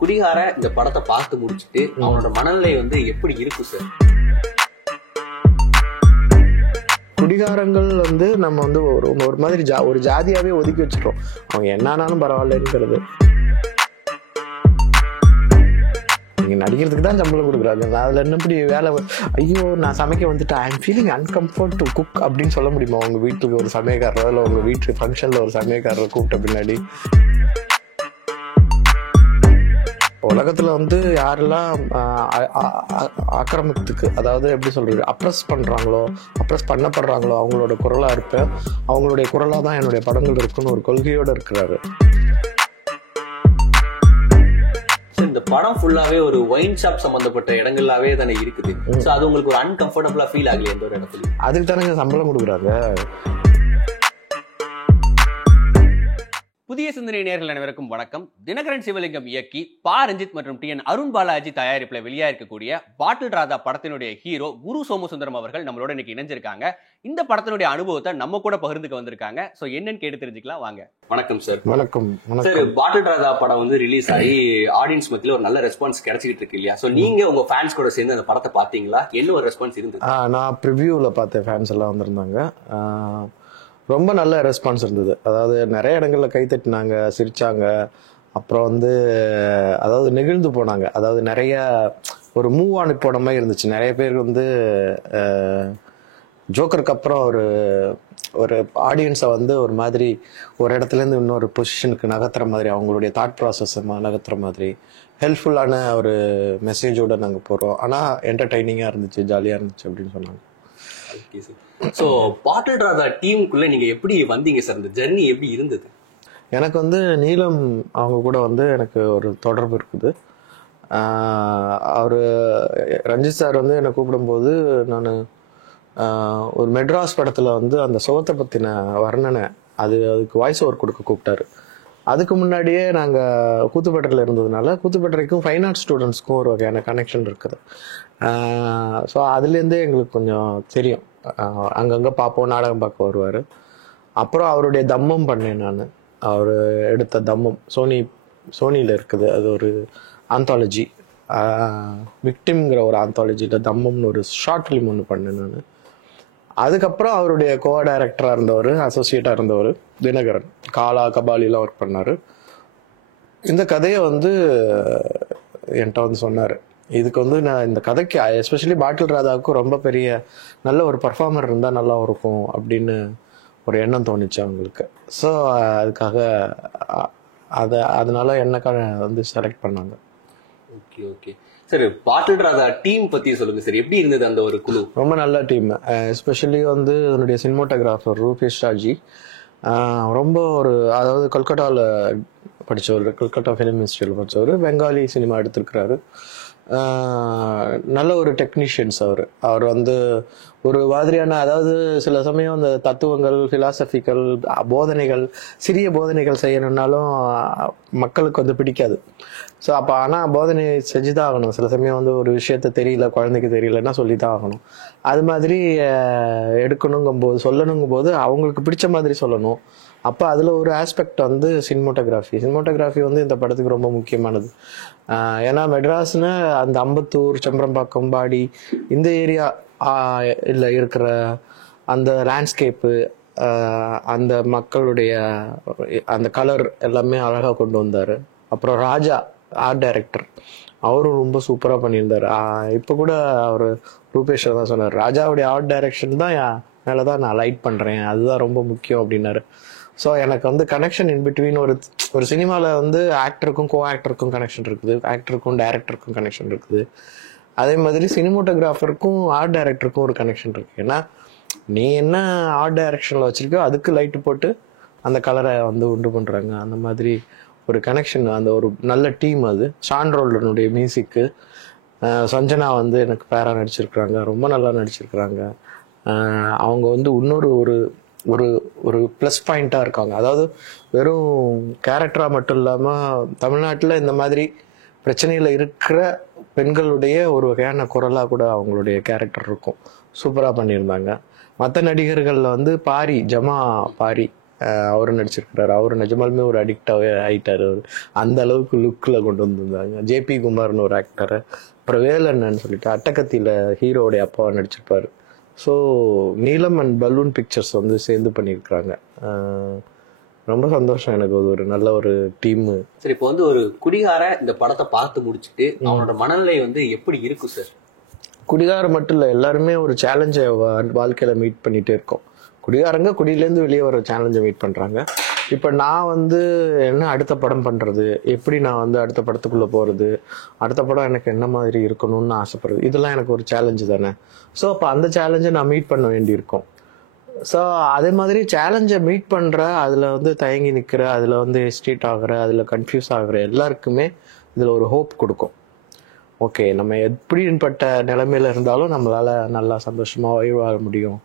குடிகார இந்த படத்தை பார்த்து முடிச்சுட்டு அவனோட மனநிலை வந்து எப்படி இருக்கு சார்? குடிகாரங்கள் வந்து நம்ம வந்து ஒரு மாதிரி ஒரு ஜாதியாவே ஒதுக்கி வச்சிட்டோம். அவங்க என்னானாலும் பரவாயில்லங்கிறது. நீங்க நடிக்கிறதுக்கு தான் சம்பளம் கொடுக்குறாங்க, அதுல என்ன இப்படி வேலை? ஐயோ நான் சமைக்க வந்துட்டு I am feeling uncomfort to cook அப்படின்னு சொல்ல முடியுமா? உங்க வீட்டுக்கு ஒரு சமயக்காரரோ இல்லை உங்க வீட்டு ஃபங்க்ஷன்ல ஒரு சமயக்காரரை கூப்பிட்ட பின்னாடி உலகத்துல வந்து யாரெல்லாம் ஆக்கிரமித்துக்கு, அதாவது எப்படி சொல்றது, அப்ரஸ் பண்றாங்களோ, அப்ரஸ் பண்ணப்படுறாங்களோ அவங்களோட குரலா இருப்பேன். அவங்களுடைய குரலா தான் என்னுடைய படங்கள் இருக்குன்னு ஒரு கொள்கையோட இருக்கிறாரு. இந்த படம் ஃபுல்லாவே ஒரு ஒயின் ஷாப் சம்பந்தப்பட்ட இடங்களாவே தானே இருக்குது. அது உங்களுக்கு ஒரு அன்கம்ஃபர்டபுளா ஃபீல் ஆகல எந்த ஒரு இடத்துல? அதுக்கு தானே சம்பளம் கொடுக்குறாங்க. புதிய சிந்தனை நேயர்கள் அனைவருக்கும் வணக்கம். தினகரன் சிவலிங்கம் இயக்கி பா ரஞ்சித் மற்றும் டி.என். அருண் பாலாஜி தயாரிப்புல வெளியா இருக்கக்கூடிய பாட்டில் ராதா படத்தினுடைய ஹீரோ குரு சோமசுந்தரம் அவர்கள் நம்மளோட இன்னைக்கு இணைஞ்சிருக்காங்க. இந்த படத்தினுடைய அனுபவத்தை நம்ம கூட பகிர்ந்துக்க வந்திருக்காங்க. சோ என்னன்னு கேட்டு தெரிஞ்சுக்கலாம் வாங்க. வணக்கம் சார். வணக்கம் சார். பாட்டில் ராதா படம் வந்து ரிலீஸ் ஆகி ஆடியன்ஸ் மத்தியில ஒரு நல்ல ரெஸ்பான்ஸ் கிடைச்சிட்டு இருக்கு இல்லையா? சோ நீங்க உங்க ஃபேன்ஸ் கூட சேர்ந்து அந்த படத்தை பாத்தீங்களா? என்ன ஒரு ரெஸ்பான்ஸ் இருந்தது? நான் ப்ரிவியூல பார்த்தேன், ஃபேன்ஸ் எல்லாம் வந்திருந்தாங்க. ரொம்ப நல்ல ரெஸ்பான்ஸ் இருந்தது. அதாவது நிறைய இடங்கள்ல கை தட்டினாங்க, சிரிச்சாங்க. அப்புறம் வந்து அதாவது நெகிழ்ந்து போனாங்க. அதாவது நிறைய ஒரு மூவ் ஆன் போன மாதிரி இருந்துச்சு. நிறைய பேர் வந்து ஜோக்கருக்கு அப்புறம் ஒரு ஆடியன்ஸை வந்து ஒரு மாதிரி ஒரு இடத்துலேருந்து இன்னொரு பொசிஷனுக்கு நகர்த்துற மாதிரி, அவங்களுடைய தாட் ப்ராசஸ் நகர்த்துற மாதிரி ஹெல்ப்ஃபுல்லான ஒரு மெசேஜோட நாங்கள் போகிறோம். ஆனால் என்டர்டைனிங்காக இருந்துச்சு, ஜாலியாக இருந்துச்சு அப்படின்னு சொன்னாங்க. சோ பாட்டில் ராதா டீமுக்குள்ள நீங்க எப்படி வந்தீங்க சார்? இந்த ஜர்னி எப்படி இருந்தது? எனக்கு வந்து நீலம் அவங்க கூட வந்து எனக்கு ஒரு தொடர்பு இருக்குது. அவரு ரஞ்சித் சார் வந்து என்னை கூப்பிடும்போது நான் ஒரு மெட்ராஸ் படத்துல வந்து அந்த சுகத்தை பத்தின வர்ணனை அதுக்கு வாய்ஸ் ஓவர் கொடுக்க கூப்பிட்டாரு. அதுக்கு முன்னாடியே நாங்கள் கூத்துப்பேட்டையில் இருந்ததுனால கூத்துப்பேட்டைக்கும் ஃபைன் ஆர்ட்ஸ் ஸ்டூடெண்ட்ஸ்க்கும் ஒரு வகையான கனெக்ஷன் இருக்குது. ஸோ அதுலேருந்தே எங்களுக்கு கொஞ்சம் தெரியும். அங்கங்கே பார்ப்போம், நாடகம் பார்க்க வருவார். அப்புறம் அவருடைய தம்மம் பண்ணேன் நான். அவர் எடுத்த தம்மம் சோனியில் இருக்குது. அது ஒரு ஆந்தாலஜி, விக்டிம்ங்கிற ஒரு ஆந்தாலஜியில் தம்மம்னு ஒரு ஷார்ட் ஃபிலிம் ஒன்று பண்ணேன் நான். அதுக்கப்புறம் அவருடைய கோ டைரக்டராக இருந்தவர், அசோசியேட்டாக இருந்தவர் தினகரன், காலா கபாலிலாம் ஒர்க் பண்ணார். இந்த கதையை வந்து என்கிட்ட வந்து சொன்னார். இதுக்கு வந்து நான் இந்த கதைக்கு எஸ்பெஷலி பாட்டில் ராதாவுக்கு ரொம்ப பெரிய நல்ல ஒரு பர்ஃபார்மர் இருந்தால் நல்லா இருக்கும் அப்படின்னு ஒரு எண்ணம் தோணுச்சு அவங்களுக்கு. ஸோ அதுக்காக அதனால என்னக்கான வந்து செலக்ட் பண்ணாங்க. Okay okay sir. பாட்டில் ராதா டீம் பத்தி சொல்லுங்க சார். எப்படி இருந்தது அந்த ஒரு குழு? ரொம்ப நல்ல டீம். எஸ்பெஷலி வந்து என்னுடைய சினிமோட்டோகிராஃபர் ரூபேஷ் ராஜி ரொம்ப அதாவது கொல்கட்டாவில் படித்தவர், கொல்கட்டா ஃபிலிம் இன்ஸ்டியூட்டில் படித்தவர், பெங்காலி சினிமா எடுத்திருக்கிறாரு. நல்ல ஒரு டெக்னீஷியன்ஸ் அவர் வந்து ஒரு மாதிரியான, அதாவது சில சமயம் அந்த தத்துவங்கள், பிலாசபிக்கல் போதனைகள், சிறிய போதனைகள் செய்யணும்னாலும் மக்களுக்கு வந்து பிடிக்காது. ஸோ அப்போ ஆனால் போதனை செஞ்சுதான் ஆகணும். சில சமயம் வந்து ஒரு விஷயத்த தெரியல, குழந்தைக்கு தெரியலன்னா சொல்லித்தான் ஆகணும். அது மாதிரி எடுக்கணுங்கும்போது, சொல்லணுங்கும்போது அவங்களுக்கு பிடிச்ச மாதிரி சொல்லணும். அப்போ அதில் ஒரு ஆஸ்பெக்ட் வந்து சினிமோட்டோகிராஃபி வந்து இந்த படத்துக்கு ரொம்ப முக்கியமானது. ஏன்னா மெட்ராஸ்னு அந்த அம்பத்தூர், செம்பரம்பாக்கம், பாடி இந்த ஏரியா இல்லை இருக்கிற அந்த லேண்ட்ஸ்கேப்பு, அந்த மக்களுடைய அந்த கலர் எல்லாமே அழகாக கொண்டு வந்தார். அப்புறம் ராஜா ஆர்ட் டைரக்டர், அவரும் ரொம்ப சூப்பராக பண்ணியிருந்தார். இப்போ கூட அவர் ரூபேஷர் தான் சொன்னார், ராஜாவுடைய ஆர்ட் டைரக்ஷன் தான் மேலே தான் நான் லைட் பண்ணுறேன், அதுதான் ரொம்ப முக்கியம் அப்படின்னாரு. ஸோ எனக்கு வந்து கனெக்ஷன் இன்பிட்வீன் ஒரு சினிமாவில் வந்து ஆக்டருக்கும் கோ ஆக்டருக்கும் கனெக்ஷன் இருக்குது, ஆக்டருக்கும் டைரக்டருக்கும் கனெக்ஷன் இருக்குது. அதே மாதிரி சினிமோட்டோகிராஃபருக்கும் ஆர்ட் டைரக்டருக்கும் ஒரு கனெக்ஷன் இருக்குது. ஏன்னா நீ என்ன ஆர்ட் டைரக்ஷனில் வச்சுருக்கோ அதுக்கு லைட்டு போட்டு அந்த கலரை வந்து உண்டு பண்ணுறாங்க. அந்த மாதிரி ஒரு கனெக்ஷன், அந்த ஒரு நல்ல டீம் அது. சாண்ட்ரோல்டனுடைய மியூசிக்கு, சஞ்சனா வந்து எனக்கு பேரா நடிச்சிருக்கிறாங்க, ரொம்ப நல்லா நடிச்சிருக்கிறாங்க. அவங்க வந்து இன்னொரு ஒரு ஒரு ப்ளஸ் பாயிண்ட்டாக இருக்காங்க. அதாவது வெறும் கேரக்டராக மட்டும் இல்லாமல் தமிழ்நாட்டில் இந்த மாதிரி பிரச்சனையில் இருக்கிற பெண்களுடைய ஒரு வகையான குரலாக கூட அவங்களுடைய கேரக்டர் இருக்கும். சூப்பராக பண்ணியிருந்தாங்க. மற்ற நடிகர்களில் வந்து ஜமா பாரி அவரும் நடிச்சிருக்கிறாரு. அவரு நிஜமாலுமே ஒரு அடிக்டாவே ஆயிட்டாரு. அவரு அந்த அளவுக்கு லுக்ல கொண்டு வந்திருந்தாங்க. ஜேபி குமார்னு ஒரு ஆக்டர், அப்புறம் வேலண்ணன்னு சொல்லிட்டு அட்டகத்தியில ஹீரோடைய அப்பாவை நடிச்சிருப்பாரு. ஸோ நீலம் அண்ட் பலூன் பிக்சர்ஸ் வந்து சேர்ந்து பண்ணியிருக்கிறாங்க. ரொம்ப சந்தோஷம் எனக்கு. ஒரு நல்ல ஒரு டீம். சரி, இப்போ வந்து ஒரு குடிகார இந்த படத்தை பார்த்து முடிச்சுட்டு அவனோட மனநிலை வந்து எப்படி இருக்கும் சார்? குடிகாரம் மட்டும் இல்லை, எல்லாருமே ஒரு சேலஞ்சை வாழ்க்கையில மீட் பண்ணிட்டே இருக்கோம். குடிகாரங்க குடியிலேருந்து வெளியே வர சேலஞ்சை மீட் பண்றாங்க. இப்போ நான் வந்து என்ன அடுத்த படம் பண்றது, எப்படி நான் வந்து அடுத்த படத்துக்குள்ள போறது, அடுத்த படம் எனக்கு என்ன மாதிரி இருக்கணும்னு ஆசைப்படுறது, இதெல்லாம் எனக்கு ஒரு சேலஞ்சு தானே. ஸோ அப்போ அந்த சேலஞ்சை நான் மீட் பண்ண வேண்டியிருக்கும். ஸோ அதே மாதிரி சேலஞ்சை மீட் பண்ற, அதுல வந்து தயங்கி நிற்கிற, அதுல வந்து ஹெஸ்டேட் ஆகுற, அதுல கன்ஃபியூஸ் ஆகுற எல்லாருக்குமே இதுல ஒரு ஹோப் கொடுக்கும். ஓகே, நம்ம எப்படிப்பட்ட நிலைமையில இருந்தாலும் நம்மளால நல்லா சந்தோஷமா வாழ முடியும்,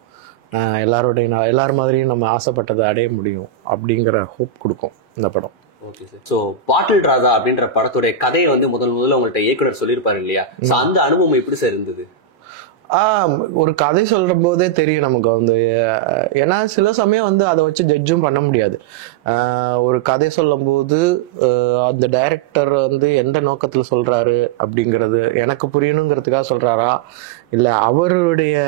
எல்லாரும் மாதிரியும் நம்ம ஆசைப்பட்டதை அடைய முடியும் அப்படிங்கிற ஹோப் கொடுக்கும் இந்த படம். Okay sir. ஸோ பாட்டில் ராதா அப்படின்ற படத்துடைய கதையை வந்து முதல்ல உங்கள்கிட்ட இயக்குனர் சொல்லியிருப்பாரு இல்லையா? ஸோ அந்த அனுபவம் எப்படி சார் இருந்தது? ஒரு கதை சொல்ற போதே தெரியும் நமக்கு வந்து. ஏன்னா சில சமயம் வந்து அதை வச்சு ஜட்ஜும் பண்ண முடியாது. ஒரு கதை சொல்லும் போது அந்த டைரக்டர் வந்து எந்த நோக்கத்துல சொல்றாரு அப்படிங்கிறது எனக்கு புரியணுங்கிறதுக்காக சொல்றாரா, இல்ல அவருடைய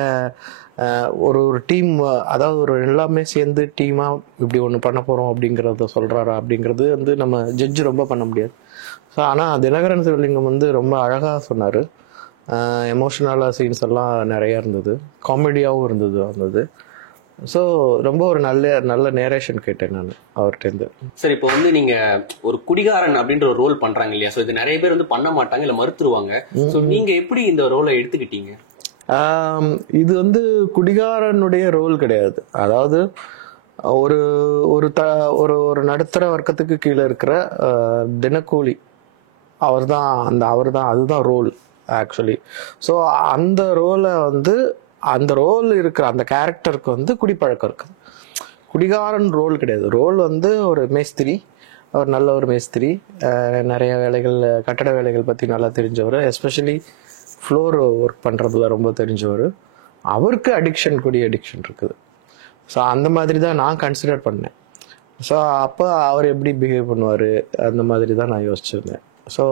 ஒரு டீம், அதாவது ஒரு எல்லாமே சேர்ந்து டீமா இப்படி ஒண்ணு பண்ண போறோம் அப்படிங்கறத சொல்றாரா அப்படிங்கிறது வந்து நம்ம ஜட்ஜ் ரொம்ப பண்ண முடியாது. ஸோ ஆனா தினகரன் சிவலிங்கம் வந்து ரொம்ப அழகா சொன்னாரு. எமோஷனலாக சீன்ஸ் எல்லாம் நிறைய இருந்தது, காமெடியாகவும் இருந்தது. ஸோ ரொம்ப ஒரு நல்ல நேரேஷன் கேட்டேன் நான் அவர்கிட்ட. சரி, இப்போ வந்து நீங்க ஒரு குடிகாரன் அப்படின்ற ஒரு ரோல் பண்றாங்க இல்லையா? ஸோ இது நிறைய பேர் வந்து பண்ண மாட்டாங்க, இல்லை மறுத்துருவாங்க. ஸோ நீங்க எப்படி இந்த ரோலை எடுத்துக்கிட்டீங்க? இது வந்து குடிகாரனுடைய ரோல் கிடையாது. அதாவது ஒரு ஒரு நடுத்தர வர்க்கத்துக்கு கீழே இருக்கிற தினக்கூலி, அதுதான் ரோல் ஆக்சுவலி. ஸோ அந்த ரோலை வந்து அந்த ரோல் இருக்கிற அந்த கேரக்டருக்கு வந்து குடிப்பழக்கம் இருக்குது. குடிகாரன் ரோல் கிடையாது. ரோல் வந்து ஒரு மேஸ்திரி, அவர் நல்ல ஒரு மேஸ்திரி, நிறைய வேலைகள், கட்டட வேலைகள் பற்றி நல்லா தெரிஞ்சவர், எஸ்பெஷலி ஃப்ளோர் ஒர்க் பண்ணுறதுல ரொம்ப தெரிஞ்சவர். அவருக்கு குடி அடிக்ஷன் இருக்குது. ஸோ அந்த மாதிரி தான் நான் கன்சிடர் பண்ணேன். ஸோ அப்போ அவர் எப்படி பிஹேவ் பண்ணுவார் அந்த மாதிரி தான் நான் யோசிச்சிருந்தேன். ஸோ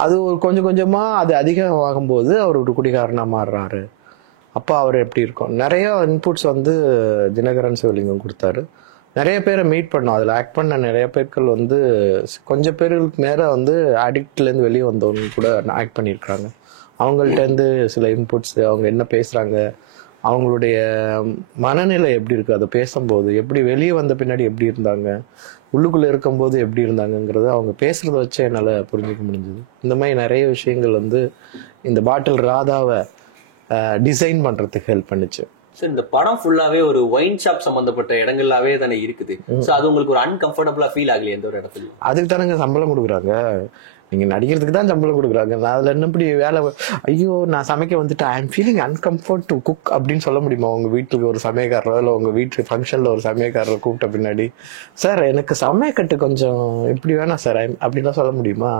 அது கொஞ்சம் கொஞ்சமாக அது அதிகமாகும்போது அவர் ஒரு குடிகாரனாக மாறுறாரு. அப்போ அவர் எப்படி இருக்கும், நிறைய இன்புட்ஸ் வந்து தினகரன் சிவலிங்கம் கொடுத்தாரு. நிறைய பேரை மீட் பண்ணோம், அதில் ஆக்ட் பண்ண நிறைய பேர்கள் வந்து கொஞ்சம் பேருக்கு மேலே வந்து அடிக்ட்லேருந்து வெளியே வந்தவங்க கூட ஆக்ட் பண்ணியிருக்காங்க. அவங்கள்ட்டேருந்து சில இன்புட்ஸ், அவங்க என்ன பேசுகிறாங்க, அவங்களுடைய மனநிலை எப்படி இருக்குது, அதை பேசும்போது எப்படி, வெளியே வந்த பின்னாடி எப்படி இருந்தாங்க, உள்ளுக்குள்ளே இருக்கும்போது எப்படி இருந்தாங்கங்கிறத அவங்க பேசுகிறத வச்சு என்னால் புரிஞ்சுக்க முடிஞ்சது. இந்த மாதிரி நிறைய விஷயங்கள் வந்து இந்த பாட்டில் ராதாவை டிசைன் பண்ணுறதுக்கு ஹெல்ப் பண்ணுச்சு. சார், இந்த படம் ஃபுல்லாவே ஒரு ஒயின் ஷாப் சம்பந்தப்பட்ட இடங்களாவே தானே இருக்குது. ஸோ அது உங்களுக்கு ஒரு அன்கம்ஃபர்டபுளா ஃபீல் ஆகலையே எந்த ஒரு இடத்துலையும்? அதுக்கு தானங்க சம்பளம் கொடுக்குறாங்க. நீங்க நடிக்கிறதுக்கு தான் சம்பளம் கொடுக்குறாங்க. நான் அதுல என்ன இப்படி வேலை, ஐயோ நான் சமைக்க வந்துட்டு I am feeling uncomfort to cook அப்படின்னு சொல்ல முடியுமா? உங்க வீட்டுக்கு ஒரு சமயக்காரரோ இல்லை உங்க வீட்டு ஃபங்க்ஷன்ல ஒரு சமயக்காரரை கூப்பிட்ட பின்னாடி, சார் எனக்கு சமயக்கட்டு கொஞ்சம் இப்படி வேணாம் சார் அப்படின்லாம் சொல்ல முடியுமா?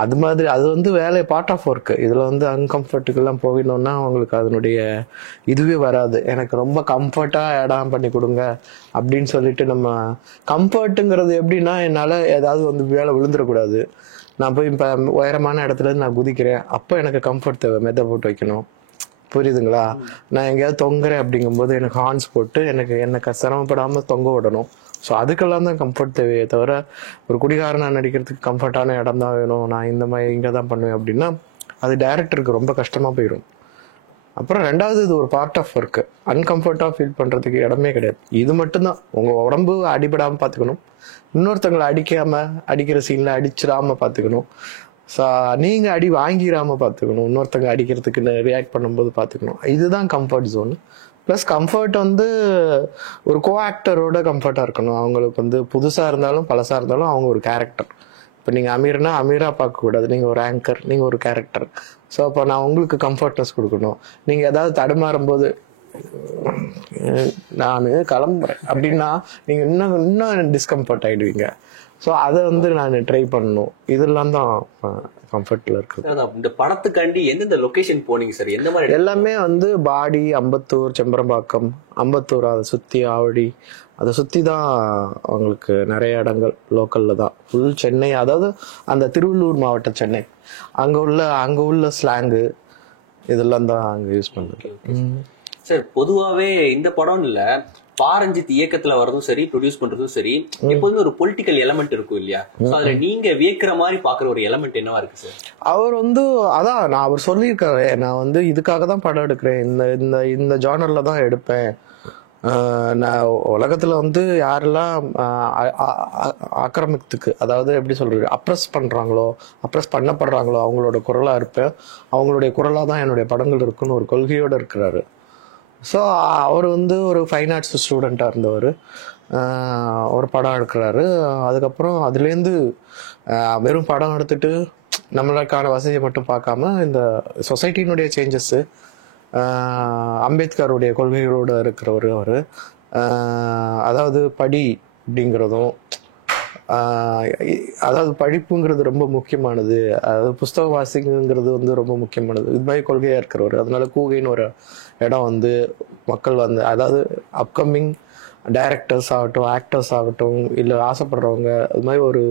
அது மாதிரி அது வந்து வேலை பார்ட் ஆஃப் ஒர்க்கு. இதுல வந்து அன்கம்ஃபர்ட்டுக்கெல்லாம் போகணும்னா அவங்களுக்கு அதனுடைய இதுவே வராது. எனக்கு ரொம்ப கம்ஃபர்ட்டா இடம் பண்ணி கொடுங்க அப்படின்னு சொல்லிட்டு, நம்ம கம்ஃபர்ட்டுங்கிறது எப்படின்னா, என்னால் ஏதாவது வந்து வேலை விழுந்துடக்கூடாது. நான் போய் இப்போ உயரமான இடத்துல இருந்து நான் குதிக்கிறேன், அப்போ எனக்கு கம்ஃபர்ட் தேவை, மெத்த போட்டு வைக்கணும். புரியுதுங்களா? நான் எங்கேயாவது தொங்குறேன் அப்படிங்கும்போது எனக்கு ஹார்ன்ஸ் போட்டு எனக்கு சிரமப்படாமல் தொங்க விடணும். ஸோ அதுக்கெல்லாம் தான் கம்ஃபர்ட் தேவையே தவிர, ஒரு குடிகாரனா நடிக்கிறதுக்கு கம்ஃபர்டான இடம் தான் வேணும், நான் இந்த மாதிரி இங்கே தான் பண்ணுவேன் அப்படின்னா அது டைரக்டருக்கு ரொம்ப கஷ்டமாக போயிடும். அப்புறம் ரெண்டாவது, இது ஒரு பார்ட் ஆஃப் ஒர்க்கு. அன்கம்ஃபர்ட்டாக ஃபீல் பண்ணுறதுக்கு இடமே கிடையாது. இது மட்டும்தான். உங்கள் உடம்பு அடிபடாமல் பார்த்துக்கணும், இன்னொருத்தங்களை அடிக்கிற சீனில் அடிச்சிடாமல் பார்த்துக்கணும், ஸோ நீங்கள் அடி வாங்கிடாமல் பார்த்துக்கணும், இன்னொருத்தங்க அடிக்கிறதுக்கு ரியாக்ட் பண்ணும்போது பார்த்துக்கணும். இதுதான் கம்ஃபர்ட் ஜோன். ப்ளஸ் கம்ஃபர்ட் வந்து ஒரு கோ ஆக்டரோட கம்ஃபர்ட்டாக இருக்கணும். அவங்களுக்கு வந்து புதுசாக இருந்தாலும் பழசாக இருந்தாலும் அவங்க ஒரு கேரக்டர். இப்போ நீங்கள் அமீர்னா அமீராக பார்க்கக்கூடாது, நீங்கள் ஒரு ஆங்கர், நீங்கள் ஒரு கேரக்டர். ஸோ அப்போ நான் உங்களுக்கு கம்ஃபர்ட்னஸ் கொடுக்கணும். நீங்கள் ஏதாவது தடுமாறும் போது நான் கிளம்புறேன் அப்படின்னா நீங்கள் இன்னும் டிஸ்கம்ஃபர்ட் ஆகிடுவீங்க. ஸோ அதை வந்து நான் ட்ரை பண்ணணும். இதெல்லாம் தான் கம்ஃபர்ட்ல இருக்குது. அதான் இந்த படத்துக்காண்டி எந்தெந்த லொகேஷன் போனீங்க சார்? எந்த மாதிரி எல்லாமே வந்து பாடி, அம்பத்தூர், செம்பரம்பாக்கம், அம்பத்தூர், அதை சுற்றி ஆவடி, அதை சுற்றி தான் அவங்களுக்கு நிறைய இடங்கள் லோக்கல்ல தான். ஃபுல் சென்னை, அதாவது அந்த திருவள்ளூர் மாவட்ட சென்னை, அங்கே உள்ள ஸ்லாங்கு இதெல்லாம் தான் அங்கே யூஸ் பண்ணுது. சார் பொதுவாவே இந்த படம் இல்ல, பாரஞ்சித் இயக்கத்துல வரதும் சரி, ப்ரொடியூஸ் பண்றதும் சரி, எப்போதுமே ஒரு பொலிட்டிக்கல் எலமெண்ட் இருக்கும் இல்லையா? அதுல நீங்க வியக்கிற மாதிரி பாக்குற ஒரு எலமெண்ட் என்னவா இருக்கு சார்? அவர் வந்து அதான் அவர் சொல்லியிருக்காரு, நான் வந்து இதுக்காக தான் படம் எடுக்கிறேன், இந்த இந்த இந்த ஜானர்ல தான் எடுப்பேன். நான் உலகத்துல வந்து யாரெல்லாம் ஆக்கிரமித்துக்கு, அதாவது எப்படி சொல்றது, அப்ரஸ் பண்றாங்களோ, அப்ரஸ் பண்ணப்படுறாங்களோ அவங்களோட குரலா இருப்பேன், அவங்களுடைய குரலா தான் என்னுடைய படங்கள் இருக்குன்னு ஒரு கொள்கையோட இருக்கிறாரு. ஸோ அவர் வந்து ஒரு ஃபைன் ஆர்ட்ஸ் ஸ்டூடெண்ட்டாக இருந்தவர், ஒரு படம் எடுக்கிறாரு. அதுக்கப்புறம் அதுலேருந்து வெறும் படம் எடுத்துட்டு நம்மளுக்கான வசதியை மட்டும் பார்க்காம இந்த சொசைட்டினுடைய சேஞ்சஸ்ஸு, அம்பேத்கருடைய கொள்கைகளோடு இருக்கிறவர் அவர். அதாவது படி அப்படிங்கிறதும், அதாவது படிப்புங்கிறது ரொம்ப முக்கியமானது, அதாவது புஸ்தக வாசிங்கிறது வந்து ரொம்ப முக்கியமானது, இது மாதிரி கொள்கையாக இருக்கிறவர். அதனால கூகைன்னு ஒரு இடம் வந்து மக்கள் வந்து, அதாவது அப்கமிங் டைரக்டர்ஸ் ஆகட்டும், ஆக்டர்ஸ் ஆகட்டும், இல்லை ஆசைப்படுறவங்க, அது மாதிரி ஒரு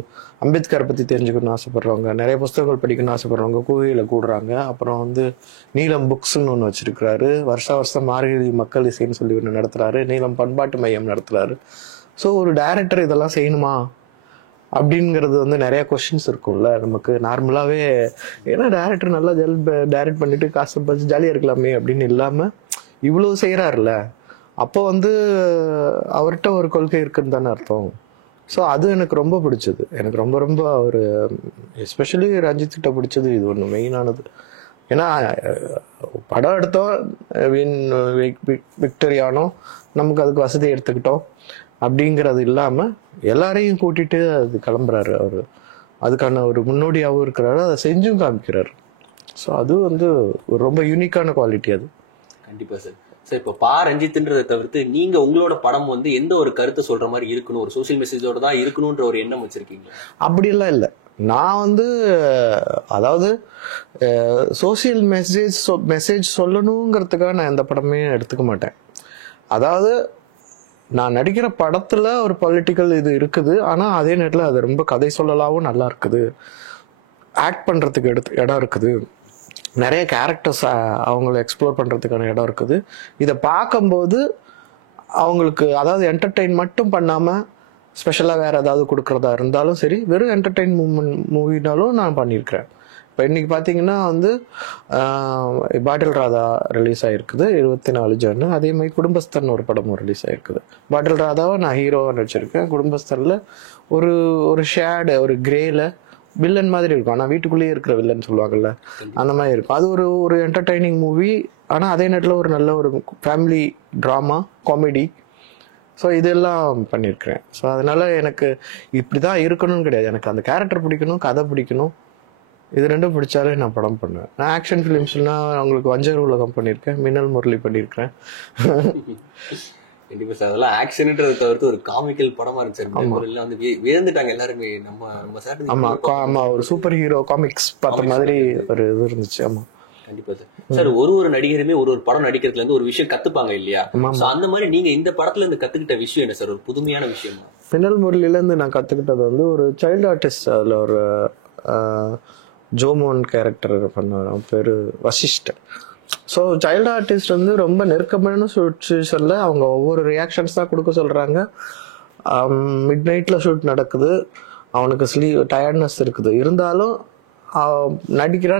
அம்பேத்கரை பற்றி தெரிஞ்சுக்கணும்னு ஆசைப்படுறவங்க, நிறைய புஸ்தகங்கள் படிக்கணும்னு ஆசைப்படுறவங்க கூகையில் கூடுறாங்க. அப்புறம் வந்து நீலம் புக்ஸ்ன்னு ஒன்று வச்சிருக்கிறாரு, வருஷம் மார்கழி மக்கள் இசைன்னு சொல்லி ஒன்று நடத்துறாரு, நீலம் பண்பாட்டு மையம் நடத்துறாரு. ஸோ ஒரு டைரக்டர் இதெல்லாம் செய்யணுமா அப்படிங்கிறது வந்து நிறைய கொஸ்டின்ஸ் இருக்கும்ல நமக்கு நார்மலாகவே. ஏன்னா டைரக்டர் நல்லா டைரக்ட் பண்ணிட்டு காசு சம்பாதிச்சு ஜாலியாக இருக்கலாமே அப்படின்னு இல்லாமல் இவ்வளோ செய்கிறாருல்ல, அப்போ வந்து அவர்கிட்ட ஒரு கொள்கை இருக்குன்னு தானே அர்த்தம். ஸோ அது எனக்கு ரொம்ப பிடிச்சது. எனக்கு ரொம்ப ரொம்ப ஒரு எஸ்பெஷலி ரஞ்சித் கிட்ட பிடிச்சது இது ஒன்று மெயினானது. ஏன்னா படம் எடுத்தோம், விக்டரியானோ, நமக்கு அதுக்கு வசதி எடுத்துக்கிட்டோம் அப்படிங்கிறது இல்லாமல் எல்லாரையும் கூட்டிட்டு அது கிளம்புறாரு அவர். அதுக்கான ஒரு முன்னோடியாகவும் இருக்கிறாரு, அதை செஞ்சும் காமிக்கிறாரு. ஸோ அது வந்து ஒரு ரொம்ப யூனிக்கான குவாலிட்டி அது. கண்டிப்பா சார். சார் இப்போ பா ரஞ்சித்ன்றதை தவிர்த்து நீங்க உங்களோட படம் வந்து எந்த ஒரு கருத்தை சொல்ற மாதிரி இருக்கணும், ஒரு சோசியல் மெசேஜோட தான் இருக்கணும்ன்ற ஒரு எண்ணம் வச்சிருக்கீங்க? அப்படியெல்லாம் இல்லை. நான் வந்து அதாவது சோசியல் மெசேஜ் சொல்லணுங்கிறதுக்காக நான் எந்த படமே எடுத்துக்க மாட்டேன். அதாவது நான் நடிக்கிற படத்துல ஒரு பொலிட்டிக்கல் இது இருக்குது, ஆனா அதே நேரத்தில் அது ரொம்ப கதை சொல்லலாவும் நல்லா இருக்குது, ஆக்ட் பண்றதுக்கு இடம் இருக்குது, நிறைய கேரக்டர்ஸ் அவங்கள எக்ஸ்ப்ளோர் பண்றதுக்கான இடம் இருக்குது. இதை பார்க்கும்போது அவங்களுக்கு, அதாவது என்டர்டெயின் மட்டும் பண்ணாம ஸ்பெஷலாக வேற ஏதாவது கொடுக்கறதா இருந்தாலும் சரி, வெறும் என்டர்டெயின்மெண்ட் மூவினாலும் நான் பண்ணியிருக்கிறேன். இப்போ இன்னைக்கு பார்த்தீங்கன்னா வந்து பாட்டில் ராதா ரிலீஸ் ஆகிருக்குது 24 ஜனவரி. அதே மாதிரி குடும்பஸ்தன் ஒரு படமும் ரிலீஸ் ஆகிருக்குது. பாட்டில் ராதாவை நான் ஹீரோவாக நடிச்சிருக்கேன். குடும்பஸ்தனில் ஒரு ஒரு ஷேடு, ஒரு கிரேல வில்லன் மாதிரி இருக்கும், ஆனால் வீட்டுக்குள்ளேயே இருக்கிற வில்லன் சொல்லுவாங்கல்ல, அந்த மாதிரி இருக்கும். அது ஒரு ஒரு என்டர்டைனிங் மூவி, ஆனால் அதே நேரத்தில் ஒரு நல்ல ஒரு ஃபேமிலி ட்ராமா, காமெடி. ஸோ இதெல்லாம் பண்ணியிருக்கிறேன். ஸோ அதனால எனக்கு இப்படி தான் இருக்கணும்னு கிடையாது. எனக்கு அந்த கேரக்டர் பிடிக்கணும், கதை பிடிக்கணும், இது ரெண்டும் பிடிச்சாலே நான் படம் பண்ணுவேன். நான் ஆக்ஷன் ஃபிலிம்ஸ்லாம் அவங்களுக்கு வஞ்சர் உலகம் பண்ணியிருக்கேன், மின்னல் முரளி பண்ணியிருக்கேன். கண்டிப்பா சார். அதெல்லாம் ஆக்ஷன்ன்றதை தவிர்த்து ஒரு காமிக்கல் படமா இருந்துச்சு. வந்து விழுந்துட்டாங்க எல்லாருமே. நம்ம சார் ஆமா, ஒரு சூப்பர் ஹீரோ காமிக்ஸ் பார்த்த மாதிரி ஒரு இது இருந்துச்சு. ஆமா கண்டிப்பா சார். சார் ஒரு நடிகருமே ஒரு படம் நடிக்கிறதுல இருந்து ஒரு விஷயம் கத்துப்பாங்க இல்லையா? அந்த மாதிரி நீங்க இந்த படத்துல இருந்து கத்துக்கிட்ட விஷயம் என்ன சார்? ஒரு புதுமையான விஷயம் தான். மின்னல் முரளில இருந்து நான் கத்துக்கிட்டது வந்து ஒரு சைல்டு ஆர்டிஸ்ட், அதுல ஒரு ஜோமோன் கேரக்டர் பண்ணார், அவன் பேரு வசிஷ்ட். ஸோ சைல்டு ஆர்டிஸ்ட் வந்து ரொம்ப நெருக்கமான சுச்சுவேஷன்ல அவங்க ஒவ்வொரு ரியாக்ஷன்ஸ் தான் கொடுக்க சொல்றாங்க. மிட் நைட்ல ஷூட் நடக்குது, அவனுக்கு டயர்ட்னஸ் இருக்குது, இருந்தாலும்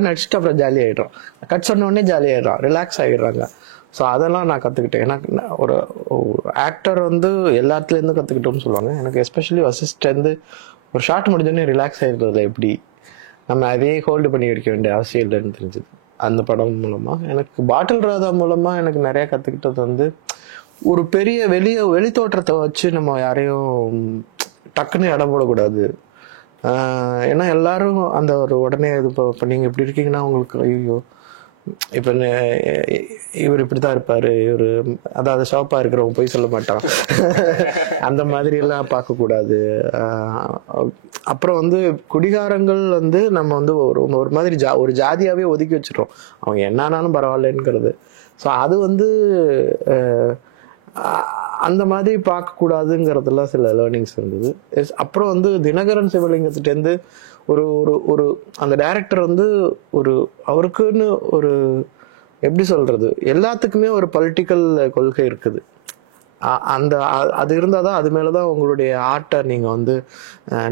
நடிச்சுட்டு அப்புறம் ஜாலி ஆயிடுறான், கட் சொன்ன உடனே ஜாலி ஆயிடுறான், ரிலாக்ஸ் ஆகிடுறாங்க. ஸோ அதெல்லாம் நான் கற்றுக்கிட்டேன். எனக்கு ஒரு ஆக்டர் வந்து எல்லாத்துலேருந்து கற்றுக்கிட்டோம்னு சொல்லுவாங்க. எனக்கு எஸ்பெஷலி வசிஷ்ட்லேருந்து ஒரு ஷார்ட் முடிஞ்சோடனே ரிலாக்ஸ் ஆகிடுறதுல எப்படி நம்ம அதே ஹோல்டு பண்ணி வைக்க வேண்டிய அவசியம் இல்லைன்னு தெரிஞ்சது அந்த படம் மூலமாக. எனக்கு பாட்டில் ராதா மூலமாக எனக்கு நிறையா கற்றுக்கிட்டது வந்து ஒரு பெரிய வெளி தோற்றத்தை வச்சு நம்ம யாரையும் டக்குன்னு இடம் போடக்கூடாது. ஏன்னா எல்லாரும் அந்த ஒரு உடனே இது இப்போ நீங்கள் இப்படி இருக்கீங்கன்னா உங்களுக்கு ஐயோ இப்ப இவர் இப்படித்தான் இருப்பாரு, இவரு அதாவது ஷாப்பா இருக்கிறவங்க போய் சொல்ல மாட்டான். அந்த மாதிரி எல்லாம் பார்க்க கூடாது. அப்புறம் வந்து குடிகாரங்கள் வந்து நம்ம வந்து ஒரு மாதிரி ஒரு ஜாதியாவே ஒதுக்கி வச்சிடறோம், அவங்க என்னானாலும் பரவாயில்லங்கிறது. ஸோ அது வந்து அந்த மாதிரி பார்க்கக்கூடாதுங்கிறதுலாம் சில லேர்னிங்ஸ் இருந்தது. அப்புறம் வந்து தினகரன் சிவலிங்கத்திட்டேருந்து ஒரு ஒரு ஒரு அந்த டைரக்டர் வந்து அவருக்குன்னு ஒரு எப்படி சொல்றது, எல்லாத்துக்குமே ஒரு பொலிட்டிக்கல் கொள்கை இருக்குது. அது இருந்தாதான் அது மேலதான் உங்களுடைய ஆர்ட்டை நீங்க வந்து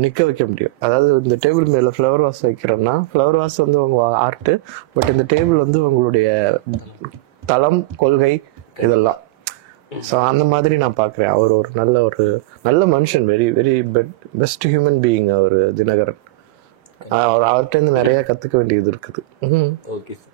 நிக்க வைக்க முடியும். அதாவது இந்த டேபிள் மேல ஃப்ளவர் வாஸ் வைக்கிறோம்னா ஃப்ளவர் வாஸ் வந்து உங்க ஆர்ட், பட் இந்த டேபிள் வந்து உங்களுடைய தளம், கொள்கை இதெல்லாம். ஸோ அந்த மாதிரி நான் பார்க்குறேன். அவர் ஒரு நல்ல மனுஷன், very very best human being அவர் தினகரன். அவர்கிட்ட இருந்து நிறைய கத்துக்க வேண்டியது இருக்குது. Okay sir.